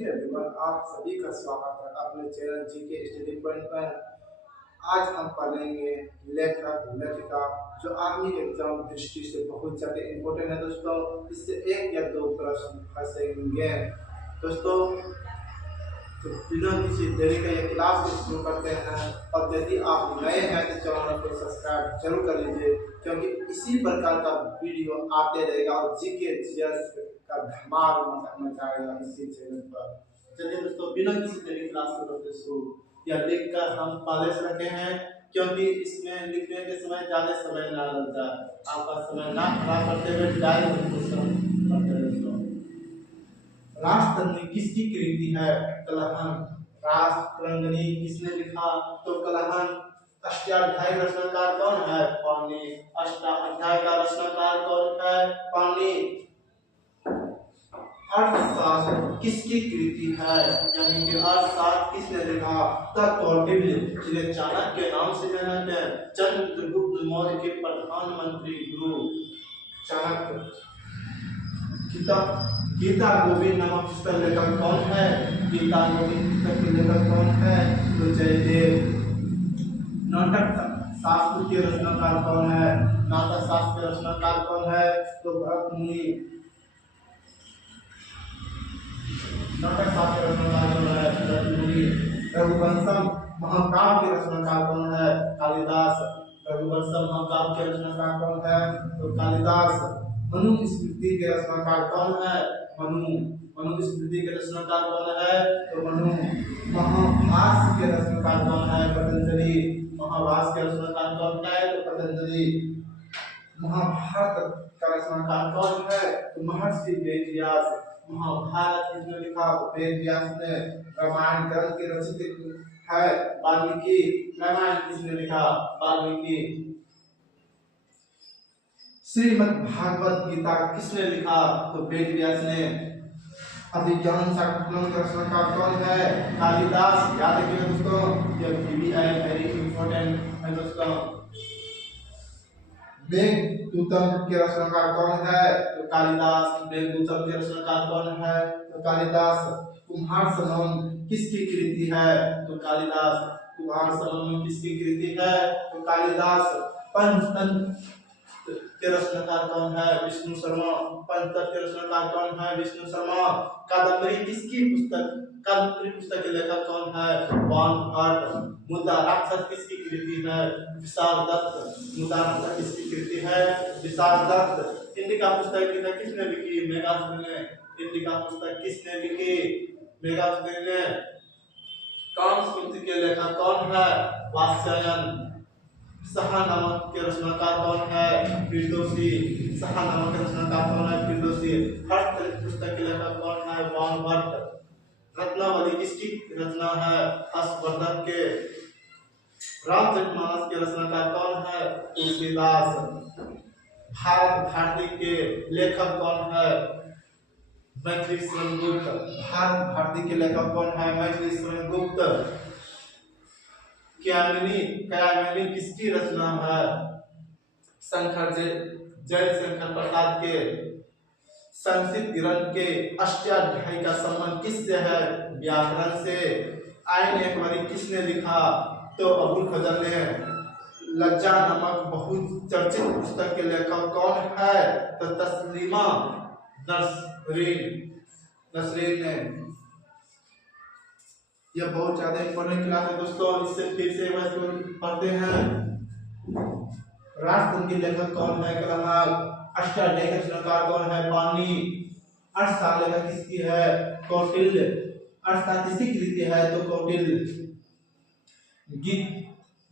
Hello everyone, आप सभी का स्वागत है अपने चैनल जीके स्टडी पॉइंट पर। आज हम पढ़ेंगे लेखक लेखिका जो आर्मी एग्जाम दृष्टि से बहुत ज़्यादा इम्पोर्टेंट है दोस्तों। इससे एक या दो प्रश्न फंसेंगे दोस्तों। तो बिना किसी देरी के ये क्लास को शुरू करते हैं। और यदि आप नए हैं तो चैनल को सब्सक्राइब जरूर कर लीजिए, क्योंकि इसी प्रकार का वीडियो आते रहेगा और जीके जीएस का धमाल मचाएगा इसी चैनल पर। चलिए दोस्तों, बिना किसी देरी क्लास को करते शुरू। यह लिखकर हम पहले से रखे हैं, क्योंकि इसमें लिखने के समय ज़्यादा समय ना लगता है। आपका समय ना खराब करते हुए डायरेक्ट क्वेश्चन करते हैं दोस्तों। राष्ट्रतंत्री किसकी कृति है? कलहन। राष्ट्ररंजनी किसने लिखा? तो कलहन। अष्टाध्यायी रचनाकार कौन है? पाणिनि। अष्टाध्यायी का रचनाकार कौन है? पाणिनि। अर्थशास्त्र किसकी कृति है? यानी कि अर्थशास्त्र किसने लिखा? कौटिल्य, जिन्हें चाणक्य के नाम से जाना जाता है। चंद्रगुप्त मौर्य के प्रधानमंत्री गुरु चाणक्य। गीता गोविंद नामक पुस्तक लेखक कौन है? गीता गोविंद पुस्तक के लेखक कौन है? तो जयदेव। नाटक शास्त्र के रचनाकार कौन है? नाटक शास्त्र के रचनाकार कौन है? तो भरत मुनि। नाटक शास्त्र के रचनाकार कौन है? भरत मुनि। रघुवंशम महाकाव्य के रचनाकार कौन है? कालिदास। रघुवंशम महाकाव्य के रचनाकार कौन है? तो कालिदास। मनुस्मृति के रचनाकार कौन है? मनु। मनुस्मृति के रचनाकार कौन है? तो मनु। महाभाष्य के रचनाकार कौन है? पतंजलि। महाभाष्य के रचनाकार कौन है? तो पतंजलि। महाभारत का रचनाकार कौन है? तो महर्षि वेदव्यास। महाभारत किसने लिखा? तो वेदव्यास ने। रामायण ग्रंथ के रचित है वाल्मीकि। रामायण किसने लिखा? वाल्मीकि। श्रीमद् भागवत गीता किसने लिखा? तो वेदव्यास ने। अभिज्ञान शाकुंतलम का रचनाकार कौन है? कालिदास। याद रखिए दोस्तों, ये पीवीआई वेरी इंपॉर्टेंट है दोस्तों। मेघदूतम के रचनाकार कौन है? तो कालिदास। मेघदूतम के रचनाकार कौन है? तो कालिदास। कुम्हार संगम किसकी कृति है? तो कालिदास। कुम्हार संगम किसकी कृति है? तो कालिदास। पंचतंत्र के रचनाकार कौन है? विष्णु शर्मा। पंचतंत्र के रचनाकार कौन है? विष्णु शर्मा। कादम्बरी किसकी पुस्तक? कादम्बरी पुस्तक के लेखक कौन है? वानभट्ट। मुद्दा राक्षस किसकी कृति है? विशाल दत्त। मुद्दा राक्षस किसकी कृति है? विशाल दत्त। इंडिका पुस्तक किसने लिखी? मेघासुर ने। इंडिका पुस्तक किसने लिखी? मेघासुर ने। कामसूत्र के लेखक कौन है? वात्स्यायन। सहा नामक के रचनाकार कौन है? फिरदौसी। सहा नामक के रचनाकार कौन है? फिरदौसी। हर्षचरित पुस्तक के लेखक कौन है? वानभट्ट। रत्नावली किसकी रचना है? हर्षवर्धन के। रामचरितमानस के रचनाकार कौन है? तुलसीदास। भारत भारती के लेखक कौन है? मैथिली शरण गुप्त। भारत भारती के लेखक कौन है? मैथिली शरण गुप्त। कात्यायनी किसकी रचना है? शंकर जयशंकर प्रसाद के। संस्कृत ग्रंथ के अष्टाध्यायी का संबंध किससे है? व्याकरण से। आईन एकवरी किसने लिखा? तो अबुल फजल ने। लज्जा नामक बहुत चर्चित पुस्तक के लेखक कौन है? तो तस्लीमा नसरीन ने। यह बहुत ज्यादा इंपॉर्टेंट क्लास है दोस्तों, इससे फिर से पढ़ते हैं। राष्ट्रतंत्र के लेखक कौन है? कलहन। अष्टाध्यायी का रचनाकार कौन है? पाणिनि। अर्थशास्त्र लेखक किसकी है? कौटिल्य। अर्थशास्त्र किसकी कृति है? तो कौटिल्य। गीत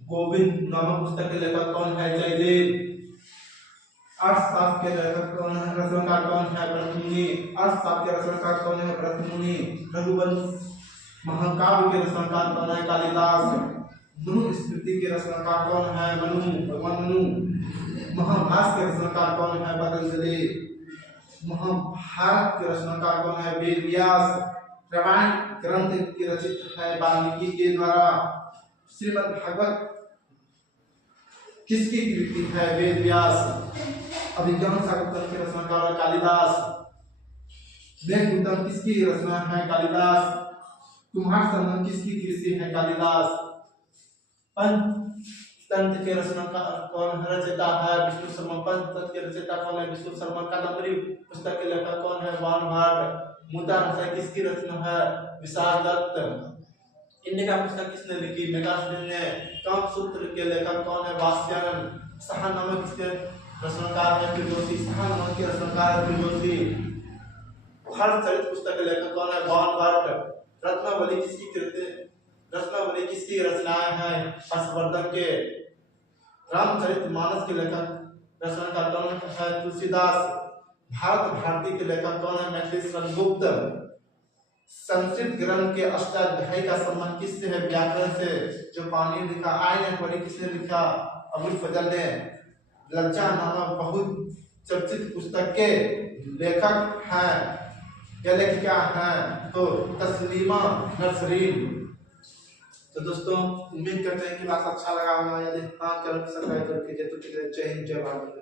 गोविंद नामक पुस्तक के लेखक कौन है? जयदेव। अर्थशास्त्र के लेखक कौन है? रचनाकार कौन है? भरत मुनि। अर्थशास्त्र के रचनाकार कौन है? भरत मुनि। रघुवंश महाकाव्य के रचनाकार कौन है? कालिदास। मनुस्मृति के रचनाकार कौन है? मनु। महाभाष्य के रचनाकार कौन है? पतंजलि। महाभारत के रचनाकार कौन है? वेदव्यास। रामायण ग्रंथ की रचित है वाल्मीकि के द्वारा। श्रीमद् भागवत किसकी कृति है? वेदव्यास। अभिज्ञान शाकुंतलम के रचनाकार कालिदास। मेघदूतम किसकी रचना है? कालिदास। कुम्हार संगम किसकी कृति है? कालिदास। पंचतंत्र के रचनाकार कौन है? रचयिता है विष्णु शर्मा। पंचतंत्र के रचयिता कौन है? विष्णु शर्मा। कादम्बरी पुस्तक के लेखक कौन है? वानभाट। मुद्रा रचना किसकी रचना है? विशाल दत्त। इंडिका पुस्तक किसने लिखी? मेगास्थिन ने। कामसूत्र के लेखक कौन है? वात्स्यायन। शाहनामा किसके रचनाकार है? त्रिजोशी। शाहनामा के रचनाकार है त्रिजोशी। हरचरित पुस्तक के लेखक कौन है? वानभाट। रत्नावली किसकी कृति? रत्नावली किसकी रचनाएं हैं? हर्षवर्धन के। रामचरितमानस के लेखक रचनाकार कौन है? तुलसीदास। भारत भारती के लेखक कौन है? मैथिली शरण गुप्त। संस्कृत ग्रंथ के अष्टाध्यायी का संबंध किससे है? व्याकरण से। जो पानी लिखा आयन पढ़ी किसने लिखा? अबुल फजल ने। लज्जा नामक बहुत चर्चित पुस्तक के लेखक हैं या लेखिका हैं तो तस्लीमा नसरीन। तो दोस्तों उम्मीद करते हैं कि क्लास अच्छा लगा होगा। यदि हाँ चैनल को सब्सक्राइब करके जय हिंद जय भारत।